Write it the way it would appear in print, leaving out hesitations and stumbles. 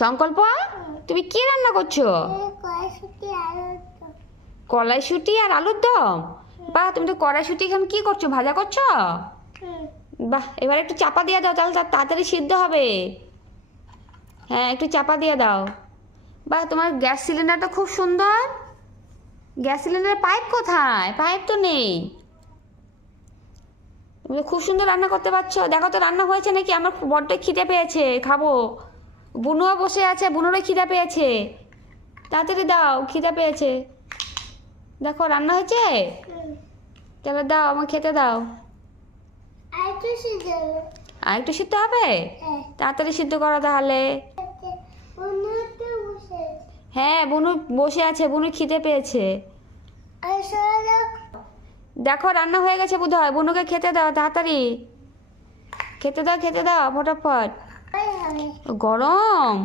সংকল্প, তুমি কি রান্না করছো? কড়াইশুঁটি আর আলুর দম। বাহ, তুমি তো কড়াইশুঁটি এখন কি করছো, ভাজা করছো? বাহ, এবার একটু চাপা দিয়ে দাও, তাহলে তাড়াতাড়ি সিদ্ধ হবে। হ্যাঁ, একটু চাপা দিয়ে দাও। বাহ, তোমার গ্যাস সিলিন্ডারটা খুব সুন্দর। গ্যাস সিলিন্ডারের পাইপ কোথায়? পাইপ তো নেই। তুমি তো খুব সুন্দর রান্না করতে পারছো। দেখো তো রান্না হয়েছে নাকি, আমার বড্ড খিদে পেয়েছে, খাবো। বুনুও বসে আছে, বুনুরও খিদে পেয়েছে। তাড়াতাড়ি দাও, খিদে পেয়েছে। দেখো রান্না হয়েছে, তাহলে দাও, আমার খেতে দাও। আর একটু সিদ্ধ হবে? তাড়াতাড়ি সিদ্ধ করো তাহলে। হ্যাঁ, বুনু বসে আছে, বুনু খিদে পেয়েছে। দেখো রান্না হয়ে গেছে বোধহয়, বুনুকে খেতে দাও তাড়াতাড়ি। খেতে দাও, খেতে দাও ফটাফট। গরম।